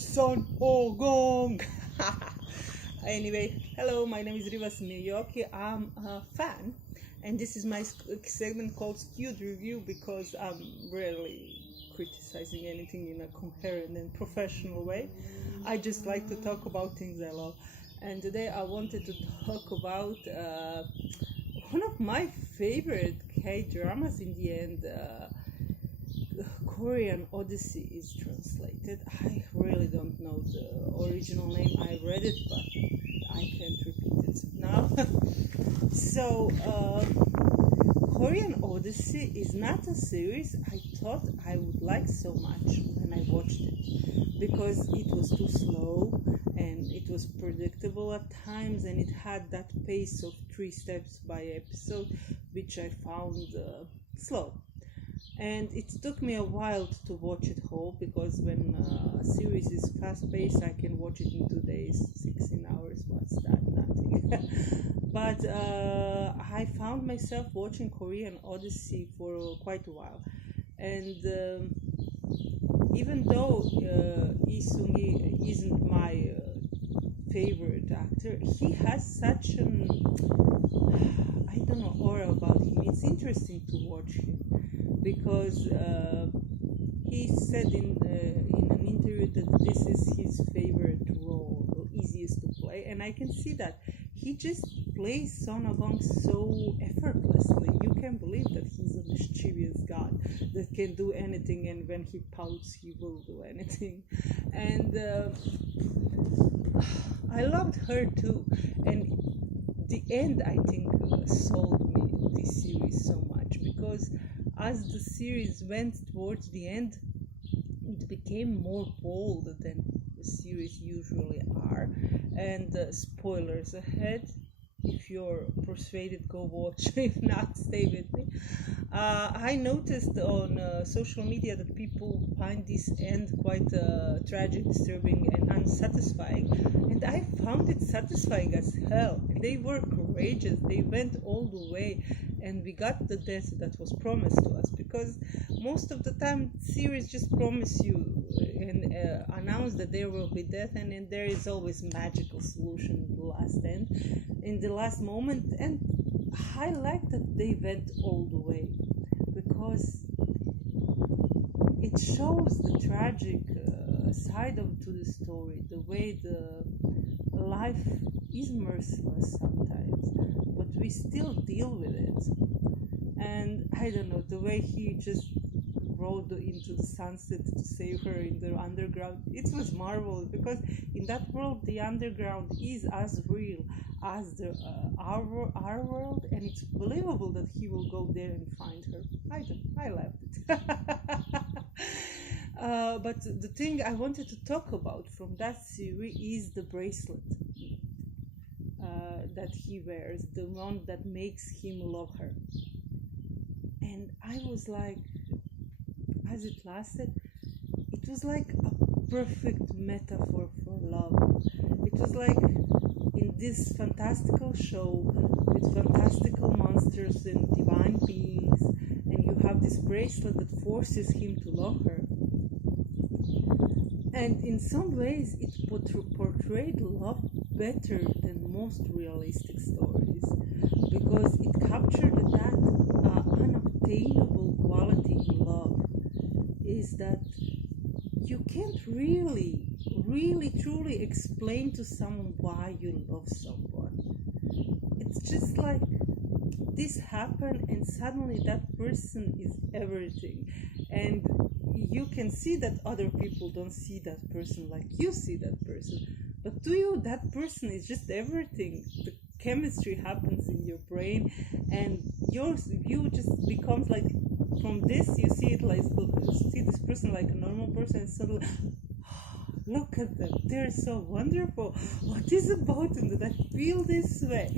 Son Ho Gong. Anyway, hello, my name is Rivas Miyoki. I'm a fan, and this is my segment called Skewed Review because I'm rarely criticizing anything in a coherent and professional way. I just like to talk about things I love. And today I wanted to talk about one of my favorite K-dramas in the end. Korean Odyssey is translated. I really don't know the original name. I read it, but I can't repeat it now. So, Korean Odyssey is not a series I thought I would like so much when I watched it, because it was too slow and it was predictable at times, and it had that pace of 3 steps by episode, which I found slow. And it took me a while to watch it whole, because when a series is fast-paced, I can watch it in 2 days, 16 hours, what's that, nothing. But I found myself watching Korean Odyssey for quite a while. And even though Lee Sung-gi isn't my favorite actor, he has such an, I don't know, aura about him. It's interesting to watch him, because he said in an interview that this is his favorite role, the easiest to play, and I can see that. He just plays Son Agong so effortlessly. You can believe that he's a mischievous god that can do anything, and when he pouts, he will do anything. And I loved her too, and the end, I think, sold me this series so much, because as the series went towards the end, it became more bold than the series usually are. And spoilers ahead, if you're persuaded, go watch. If not, stay with me. I noticed on social media that people find this end quite tragic, disturbing, and unsatisfying, and I found it satisfying as hell. They were courageous, they went all the way, and we got the death that was promised to us, because most of the time series just promise you and announce that there will be death, and then there is always magical solution in the last end, in the last moment. And I like that they went all the way, because it shows the tragic side to the story, the way the life is merciless sometimes, but we still deal with it. And I don't know, the way he just rode into the sunset to save her in the underground, it was marvelous, because in that world the underground is as real as our world, and it's believable that he will go there and find her. I loved it. But the thing I wanted to talk about from that series is the bracelet that he wears, the one that makes him love her. And I was like, as it lasted, it was like a perfect metaphor for love. It was like in this fantastical show with fantastical monsters and divine beings, and you have this bracelet that forces him to love her. And in some ways, it portrayed love better than most realistic stories, because it captured that unobtainable quality in love, is that you can't really truly explain to someone why you love someone. It's just like this happened, and suddenly that person is everything, and you can see that other people don't see that person like you see that person, but to you that person is just everything. The chemistry happens in your brain, and you just becomes like, from this you see it like, see this person like a normal person, and suddenly look at them, they're so wonderful, what is about them that I feel this way?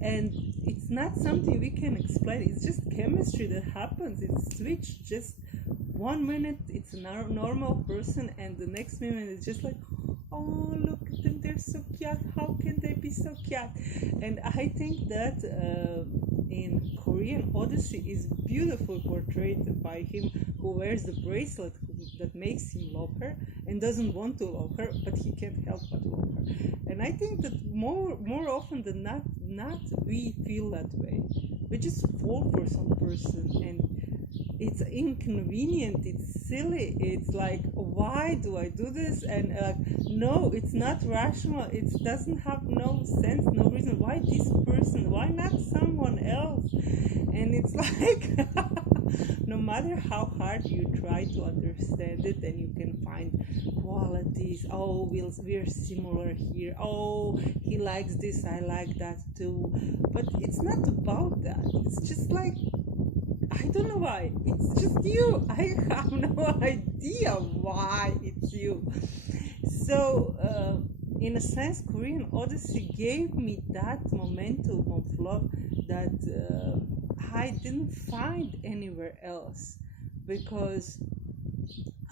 And it's not something we can explain, it's just chemistry that happens. It's switched. Just 1 minute it's a normal person, and the next minute it's just like, oh, look at them, they're so cute, how can they be so cute? And I think that in Korean Odyssey is beautifully portrayed by him, who wears the bracelet, who that makes him love her and doesn't want to love her, but he can't help but love her. And I think that more often than not we feel that way. We just fall for some person, and it's inconvenient, it's silly, it's like, why do I do this? And no, it's not rational, it doesn't have no sense, no reason. Why this person? Why not someone else? And it's like no matter how hard you try to understand it, and you can find qualities. Oh, we're similar here. Oh, he likes this, I like that too. But it's not about that. It's just like, I don't know why. It's just you. I have no idea why it's you. So, in a sense, Korean Odyssey gave me that momentum of love that I didn't find anywhere else. Because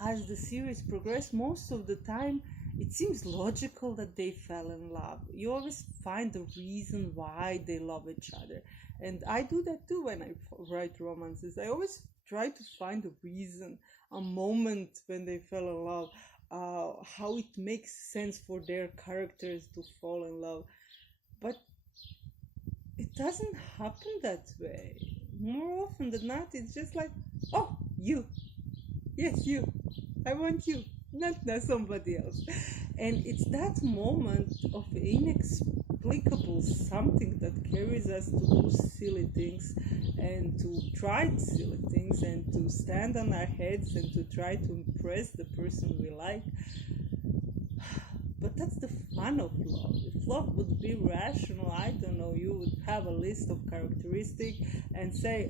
as the series progressed, most of the time it seems logical that they fell in love. You always find the reason why they love each other. And I do that too when I write romances. I always try to find a reason, a moment when they fell in love, how it makes sense for their characters to fall in love. But it doesn't happen that way. More often than not, it's just like, oh, you. Yes, you. I want you, not somebody else. And it's that moment of inexplicable something that carries us to do silly things and to try silly things and to stand on our heads and to try to impress the person we like. But that's the fun of love. If love would be rational, I don't know, you would have a list of characteristics and say,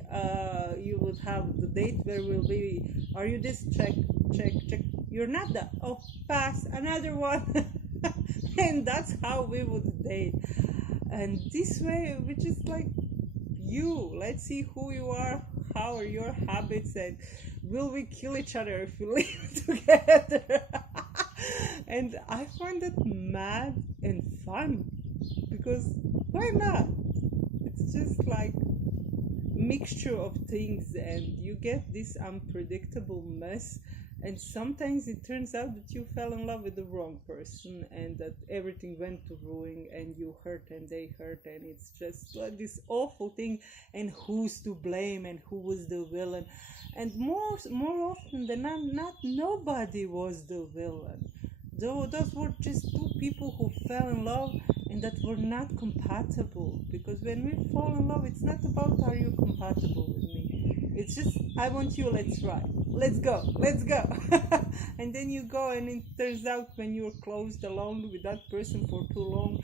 you would have the date where will be, are you this? Check, check, check. You're not that. Oh, pass, another one. And that's how we would date. And this way, we just like, let's see who you are, how are your habits, and will we kill each other if we live together? And I find that mad and fun, because why not? It's just like mixture of things, and you get this unpredictable mess. And sometimes it turns out that you fell in love with the wrong person, and that everything went to ruin, and you hurt and they hurt, and it's just like this awful thing. And who's to blame, and who was the villain? And more often than not, nobody was the villain. Those were just two people who fell in love and that were not compatible. Because when we fall in love, it's not about are you compatible with me. It's just, I want you, let's try. Let's go. And then you go, and it turns out when you're closed alone with that person for too long,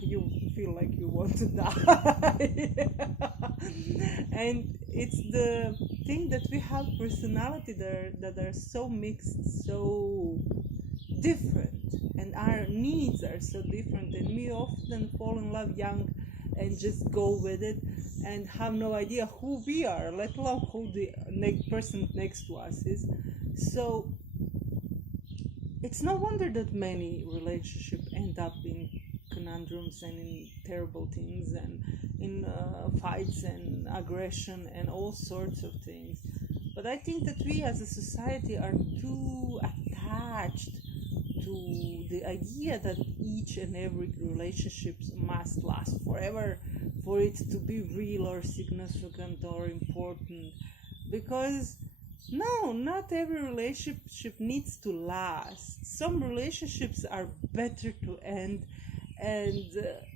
you feel like you want to die. And it's the thing that we have personality that are so mixed, so different, and our needs are so different, and we often fall in love young and just go with it and have no idea who we are, let alone who the person next to us is. So it's no wonder that many relationships end up in conundrums and in terrible things and in fights and aggression and all sorts of things. But I think that we as a society are too attached to the idea that each and every relationship must last forever for it to be real or significant or important. Because no, not every relationship needs to last. Some relationships are better to end, and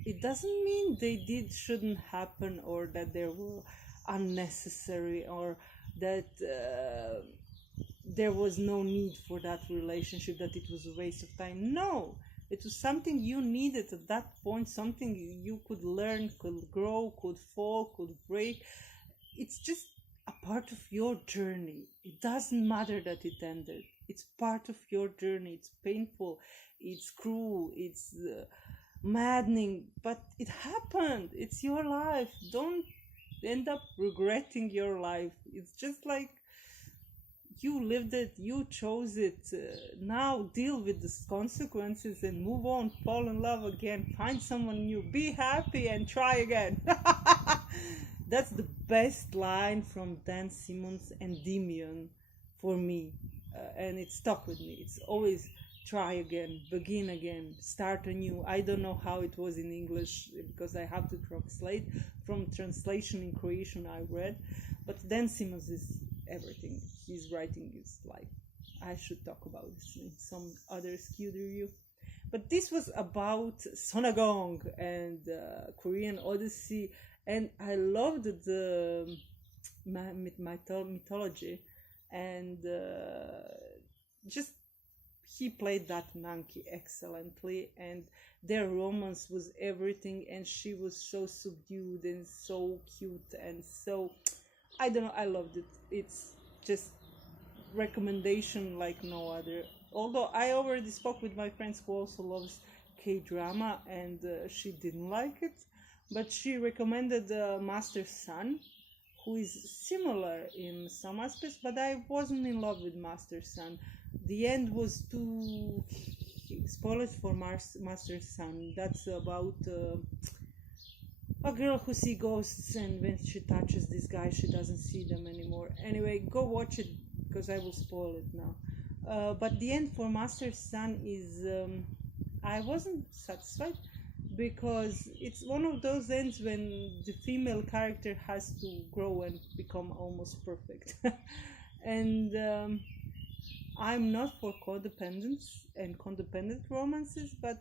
it doesn't mean they shouldn't happen, or that they were unnecessary, or that there was no need for that relationship, that it was a waste of time. No, it was something you needed at that point, something you could learn, could grow, could fall, could break. It's just a part of your journey. It doesn't matter that it ended. It's part of your journey. It's painful, it's cruel, it's maddening, but it happened. It's your life. Don't end up regretting your life. It's just like, you lived it, you chose it. Now deal with the consequences and move on, fall in love again, find someone new, be happy and try again. That's the best line from Dan Simmons and Demian for me. and it stuck with me. It's always try again, begin again, start anew. I don't know how it was in English because I have to translate from translation in Croatian I read, but Dan Simmons is everything. His writing is life. I should talk about this in some other skewed review. But this was about Sonagong and Korean Odyssey, and I loved the mythology, and just he played that monkey excellently, and their romance was everything, and she was so subdued and so cute and so, I don't know, I loved it. It's just recommendation like no other. Although I already spoke with my friends who also loves K-drama, and she didn't like it, but she recommended Master's Son, who is similar in some aspects, but I wasn't in love with Master's Son. The end was too spoilers for Master's Son. That's about a girl who sees ghosts, and when she touches this guy, she doesn't see them anymore. Anyway, go watch it because I will spoil it now. But the end for Master's Son is I wasn't satisfied, because it's one of those ends when the female character has to grow and become almost perfect. And I'm not for codependence and codependent romances, but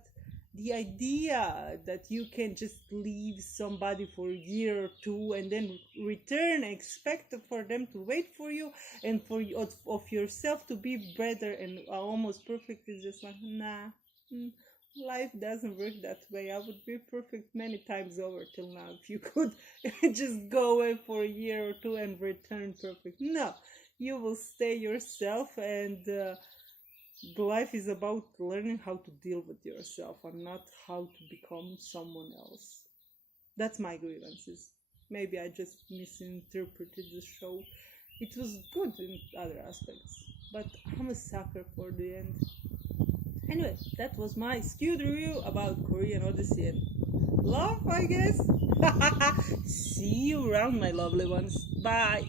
the idea that you can just leave somebody for a year or two and then return, expect for them to wait for you and for you, of yourself to be better and almost perfect, is just like, nah. Life doesn't work that way. I would be perfect many times over till now if you could just go away for a year or two and return perfect. No, you will stay yourself, and life is about learning how to deal with yourself and not how to become someone else. That's my grievances. Maybe I just misinterpreted the show. It was good in other aspects, but I'm a sucker for the end. Anyway, that was my skewed review about Korean Odyssey and love, I guess. See you around, my lovely ones. Bye.